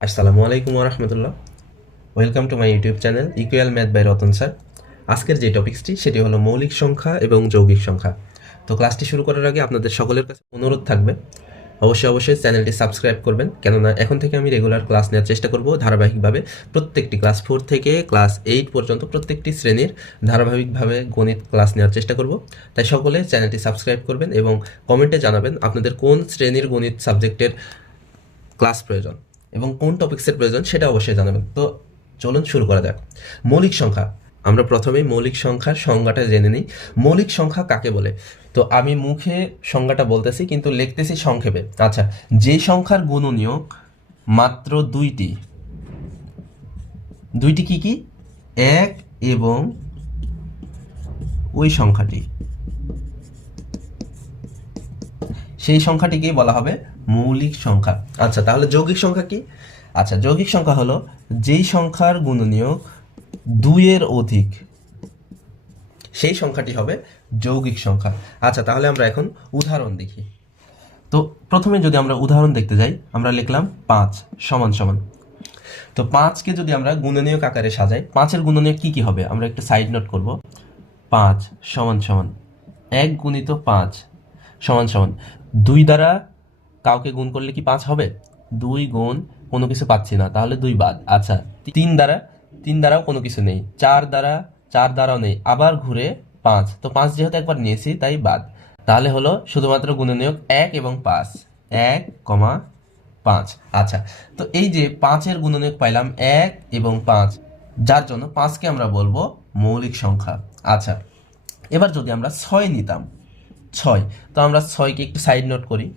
আসসালামু আলাইকুম রহমতুল্লাহ welcome to my YouTube channel equal math by Ratan sir আজকের যে টপিক্সটি সেটি হলো মৌলিক সংখ্যা এবং যৌগিক সংখ্যা। তো ক্লাসটি শুরু করার আগে আপনাদের সকলের কাছে অনুরোধ থাকবে। অবশ্যই অবশ্যই চ্যানেলটি সাবস্ক্রাইব করবেন। কেননা এখন থেকে আমি রেগুলার ক্লাস নেওয়ার চেষ্টা করব ধারাবাহিকভাবে প্রত্যেকটি ক্লাস ফোর থেকে ক্লাস এইট পর্যন্ত প্রত্যেকটি শ্রেণির ধারাবাহিকভাবে গণিত ক্লাস নেওয়ার চেষ্টা করব। তাই সকলে চ্যানেলটি সাবস্ক্রাইব করবেন এবং কমেন্টে জানাবেন আপনাদের কোন শ্রেণির গণিত সাবজেক্টের ক্লাস প্রয়োজন। এবং কোন টপিক্সের প্রয়োজন সেটা অবশ্যই জানাবেন। তো চলুন শুরু করা যাক। মৌলিক সংখ্যা। আমরা প্রথমেই মৌলিক সংখ্যার সংজ্ঞাটা জেনে নিই। মৌলিক সংখ্যা কাকে বলে? তো আমি মুখে সংজ্ঞাটা বলতেছি, কিন্তু লিখতেছি সংক্ষেপে। আচ্ছা যে সংখ্যার গুণনীয়ক মাত্র দুইটি। দুইটি কি কি? এক এবং ওই সংখ্যাটি। সেই সংখ্যাটিকেই বলা হবে মৌলিক সংখ্যা। আচ্ছা তাহলে যৌগিক সংখ্যা কি? আচ্ছা যৌগিক সংখ্যা হলো যেই সংখ্যার গুণনীয়ক দুইয়ের অধিক, সেই সংখ্যাটি হবে যৌগিক সংখ্যা। আচ্ছা তাহলে আমরা এখন উদাহরণ দেখি। তো প্রথমে যদি আমরা উদাহরণ দেখতে যাই, আমরা লিখলাম পাঁচ সমান সমান। তো পাঁচকে যদি আমরা গুণনীয়ক আকারে সাজাই, পাঁচের গুণনীয়ক কি কি হবে? আমরা একটু সাইড নোট করব। পাঁচ সমান সমান। এক গুণিত পাঁচ সমান সমান। দুই দ্বারা কাউকে গুণ করলে কি পাঁচ হবে? দুই গুণ কোনো কিছু পাচ্ছি না, তাহলে দুই বাদ। আচ্ছা তিন দ্বারা, তিন দ্বারাও কোনো কিছু নেই। চার দ্বারা, চার দ্বারাও নেই। আবার ঘুরে পাঁচ। তো পাঁচ যেহেতু একবার নিয়েছি, তাই বাদ। তাহলে হলো শুধুমাত্র গুণনীয়ক এক এবং পাঁচ। এক কমা পাঁচ। আচ্ছা তো এই যে পাঁচের গুণনীয়ক পাইলাম এক এবং পাঁচ, যার জন্য পাঁচকে আমরা বলব মৌলিক সংখ্যা। আচ্ছা এবার যদি আমরা ছয় নিতাম ছয়। তো আমরা ছয়কে একটু সাইড নোট করি।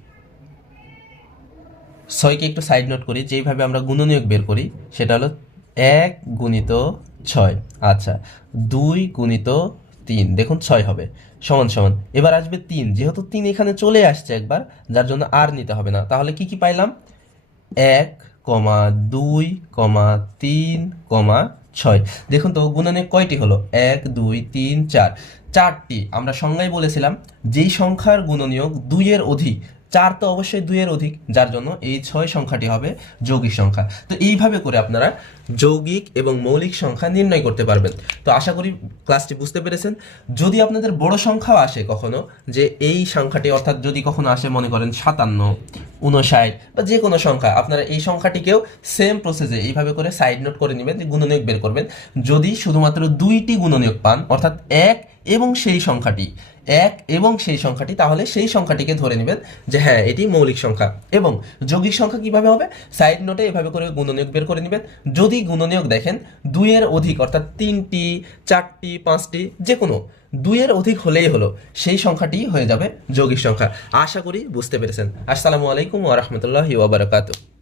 ছয়কে একটু সাইড নোট করি, যেইভাবে আমরা গুণনীয়ক বের করি, সেটা হলো এক গুণিত ছয়। আচ্ছা দুই গুণিত তিন। দেখুন, ছয় হবে। সমান সমান। এবার আসবে তিন। যেহেতু তিন এখানে চলে আসছে একবার, যার জন্য আর নিতে হবে না। তাহলে কি কি পাইলাম? এক কমা দুই কমা তিন কমা ছয়। দেখুন তো, গুণনে কয়টি হলো? এক, দুই, তিন, চার। চারটি, আমরা সংজ্ঞায় বলেছিলাম, যেই সংখ্যার গুণনীয়ক দুইয়ের অধিক চার তো অবশ্যই দুইয়ের অধিক, যার জন্য এই ছয় সংখ্যাটি হবে যৌগিক সংখ্যা। তো এইভাবে করে আপনারা যৌগিক এবং মৌলিক সংখ্যা নির্ণয় করতে পারবেন। তো আশা করি ক্লাসটি বুঝতে পেরেছেন। যদি আপনাদের বড় সংখ্যাও আসে কখনো, যে এই সংখ্যাটি অর্থাৎ যদি কখনো আসে, মনে করেন সাতান্ন উনষাট বা যে কোনো সংখ্যা, আপনারা এই সংখ্যাটিকেও সেম প্রসেসে এইভাবে করে সাইড নোট করে নেবেন, যে গুণনীয়ক বের করবেন। যদি শুধুমাত্র দুইটি গুণনীয়ক পান, অর্থাৎ এক এবং সেই সংখ্যাটি, এক এবং সেই সংখ্যাটি, তাহলে সেই সংখ্যাটিকে ধরে নেবেন যে হ্যাঁ এটি মৌলিক সংখ্যা এবং যৌগিক সংখ্যা কীভাবে হবে? সাইড নোটে এভাবে করে গুণনীয়ক বের করে নেবেন। যদি গুণনীয়ক দেখেন, দুইয়ের অধিক, অর্থাৎ তিনটি, চারটি, পাঁচটি যে কোনো দুইয়ের অধিক হলেই হলো, সেই সংখ্যাটি হয়ে যাবে যৌগিক সংখ্যা। আশা করি বুঝতে পেরেছেন। আসসালামু আলাইকুম ওয়া রাহমাতুল্লাহি ওয়া বারাকাতুহু।